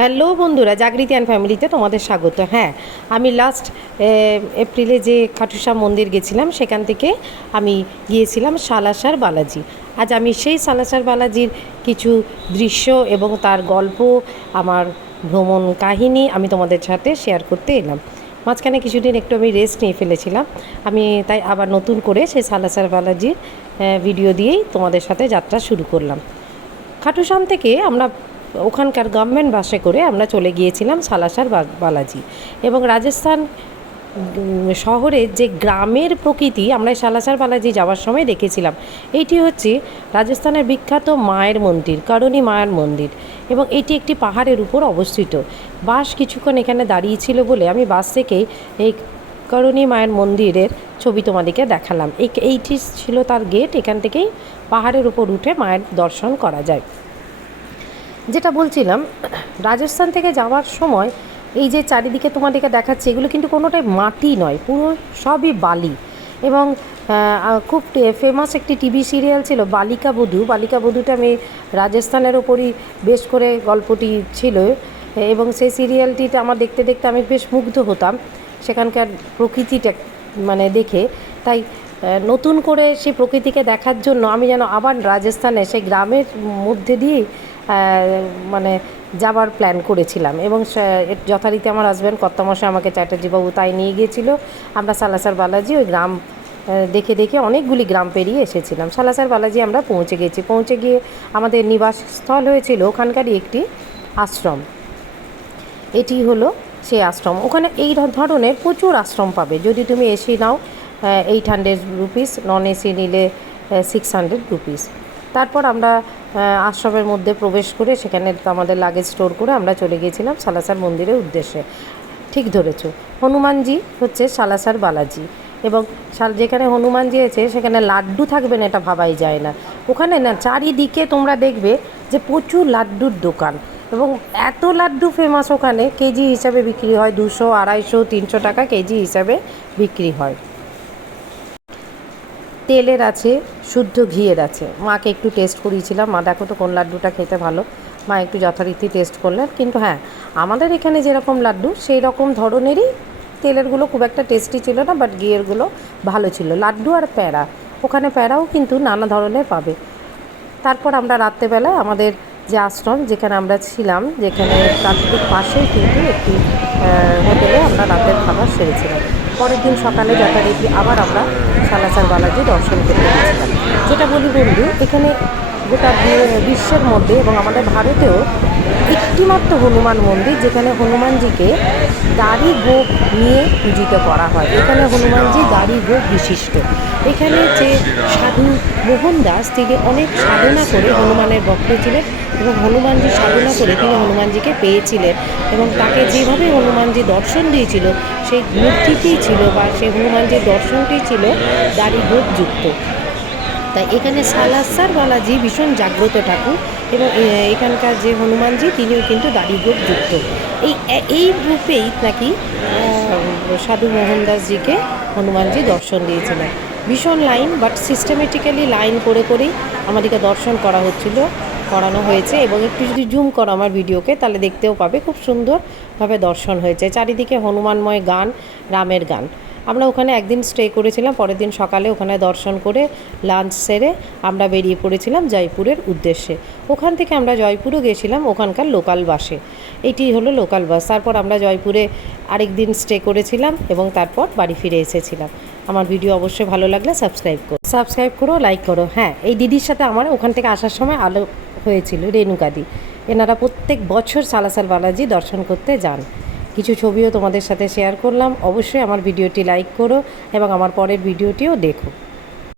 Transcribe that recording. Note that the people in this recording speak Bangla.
হ্যালো বন্ধুরা, জাগৃতি অ্যান্ড ফ্যামিলিতে তোমাদের স্বাগত। হ্যাঁ, আমি লাস্ট এপ্রিলে যে খাটুশ্যাম মন্দির গেছিলাম, সেখান থেকে আমি গিয়েছিলাম সালাসার বালাজি। আজ আমি সেই সালাসার বালাজির কিছু দৃশ্য এবং তার গল্প, আমার ভ্রমণ কাহিনী আমি তোমাদের সাথে শেয়ার করতে এলাম। মাঝখানে কিছুদিন একটু আমি রেস্ট নিয়ে ফেলেছিলাম, আমি তাই আবার নতুন করে সেই সালাসার বালাজির ভিডিও দিয়েই তোমাদের সাথে যাত্রা শুরু করলাম। খাটুশ্যাম থেকে আমরা ওখানকার গভর্নমেন্ট বাসে করে আমরা চলে গিয়েছিলাম সালাসার বালাজি। এবং রাজস্থান শহরের যে গ্রামের প্রকৃতি আমরা সালাসার বালাজি যাওয়ার সময় দেখেছিলাম। এইটি হচ্ছে রাজস্থানের বিখ্যাত মায়ের মন্দির, করণী মায়ের মন্দির, এবং এটি একটি পাহাড়ের উপর অবস্থিত। বাস কিছুক্ষণ এখানে দাঁড়িয়েছিল বলে আমি বাস থেকেই এই করণী মায়ের মন্দিরের ছবি তোমাদেরকে দেখালাম। এইটি ছিল তার গেট, এখান থেকেই পাহাড়ের উপর উঠে মায়ের দর্শন করা যায়। যেটা বলছিলাম, রাজস্থান থেকে যাওয়ার সময় এই যে চারিদিকে তোমাদেরকে দেখাচ্ছে, এগুলো কিন্তু কোনোটাই মাটি নয়, পুরো সবই বালি। এবং খুব ফেমাস একটি টিভি সিরিয়াল ছিল বালিকা বধূ। বালিকা বধূটা আমি রাজস্থানের ওপরই বেশ করে গল্পটি ছিল, এবং সেই সিরিয়ালটিতে আমার দেখতে দেখতে আমি বেশ মুগ্ধ হতাম সেখানকার প্রকৃতিটা মানে দেখে। তাই নতুন করে সেই প্রকৃতিকে দেখার জন্য আমি যেন আবার রাজস্থানে সেই গ্রামের মধ্যে দিয়েই মানে যাবার প্ল্যান করেছিলাম। এবং যথারীতি আমার হাজব্যান্ড কর্তামশাই আমাকে চ্যাটার্জিবাবু তাই নিয়ে গিয়েছিল। আমরা সালাসার বালাজি ওই গ্রাম দেখে দেখে অনেকগুলি গ্রাম পেরিয়ে এসেছিলাম। সালাসার বালাজি আমরা পৌঁছে গেছি। পৌঁছে গিয়ে আমাদের নিবাসস্থল হয়েছিল ওখানকারই একটি আশ্রম। এটি হলো সেই আশ্রম। ওখানে এই ধরনের প্রচুর আশ্রম পাবে। যদি তুমি এসি নাও 800 রুপিস, নন এসি নিলে 600 রুপিস। তারপর আমরা আশ্রমের মধ্যে প্রবেশ করে সেখানে আমাদের লাগেজ স্টোর করে আমরা চলে গিয়েছিলাম সালাসার মন্দিরের উদ্দেশ্যে। ঠিক ধরেছ, হনুমানজি হচ্ছে সালাসার বালাজি। এবং যেখানে হনুমানজি আছে সেখানে লাড্ডু থাকবে না এটা ভাবাই যায় না। ওখানে না চারিদিকে তোমরা দেখবে যে প্রচুর লাড্ডুর দোকান, এবং এত লাড্ডু ফেমাস ওখানে, কেজি হিসাবে বিক্রি হয়, 200, 250, 300 টাকা কেজি হিসাবে বিক্রি হয়। তেলের আছে, শুদ্ধ ঘিয়ের আছে। মাকে একটু টেস্ট করিয়েছিলাম, মা দেখো তো কোন লাড্ডুটা খেতে ভালো। মা একটু যথারীতি টেস্ট করলেন। কিন্তু হ্যাঁ, আমাদের এখানে যেরকম লাড্ডু সেই রকম ধরনেরই তেলেরগুলো খুব একটা টেস্টি ছিল না, বাট ঘিয়েরগুলো ভালো ছিল। লাড্ডু আর প্যাঁড়া, ওখানে প্যাঁড়াও কিন্তু নানা ধরনের পাবে। তারপর আমরা রাত্রেবেলায় আমাদের যে আশ্রম যেখানে আমরা ছিলাম, যেখানে তার ঠিক পাশেই কিন্তু একটি হোটেলে আমরা রাতের খাবার সেরেছিলাম। পরের দিন সকালে যথারীতি আবার আমরা সালাসার বালাজি দর্শন করতে গেছিলাম। যেটা বলি বন্ধু, এখানে গোটা বিশ্বের মধ্যে এবং আমাদের ভারতেও একটিমাত্র হনুমান মন্দির যেখানে হনুমানজিকে দাড়ি গোঁফ নিয়ে পূজিত করা হয়। এখানে হনুমানজি দাড়ি গোঁফ বিশিষ্ট। এখানে যে সাধু মোহনদাস, তিনি অনেক সাধনা করে হনুমানের ভক্ত ছিলেন, এবং হনুমানজি সাধনা করে তিনি হনুমানজিকে পেয়েছিলেন, এবং তাকে যেভাবে হনুমানজি দর্শন দিয়েছিল সেই মূর্তিটিই ছিল বা সেই হনুমানজির দর্শনটি ছিল দাড়ি গোঁফ যুক্ত। তাই এখানে সালাসার বালাজি ভীষণ জাগ্রত ঠাকুর, এবং এখানকার যে হনুমানজি তিনিও কিন্তু দাড়ি গোঁফ যুক্ত। এই রূপেই নাকি সাধু মোহনদাসজিকে হনুমানজি দর্শন দিয়েছিলেন। ভীষণ লাইন, বাট সিস্টেমেটিক্যালি লাইন করে করেই আমাদেরকে দর্শন করানো হয়েছে। এবং একটু যদি জুম করো আমার ভিডিওকে তাহলে দেখতেও পাবে খুব সুন্দরভাবে দর্শন হয়েছে। চারিদিকে হনুমানময় গান, রামের গান। আমরা ওখানে একদিন স্টে করেছিলাম। পরের দিন সকালে ওখানে দর্শন করে লাঞ্চ সেরে আমরা বেরিয়ে পড়েছিলাম জয়পুরের উদ্দেশ্যে। ওখান থেকে আমরা জয়পুরও গেছিলাম ওখানকার লোকাল বাসে। এটি হলো লোকাল বাস। তারপর আমরা জয়পুরে আরেকদিন স্টে করেছিলাম এবং তারপর বাড়ি ফিরে এসেছিলাম। আমার ভিডিও অবশ্যই ভালো লাগলে সাবস্ক্রাইব করো, লাইক করো। হ্যাঁ, এই দিদির সাথে আমার ওখান থেকে আসার সময় আলো হয়েছিল, রেণুকাদি। এনারা প্রত্যেক বছর সালাসার বালাজি দর্শন করতে যান। কিছু ছবিও তোমাদের সাথে শেয়ার করলাম। অবশ্যই আমার ভিডিওটি লাইক করো এবং আমার পরের ভিডিওটিও দেখো।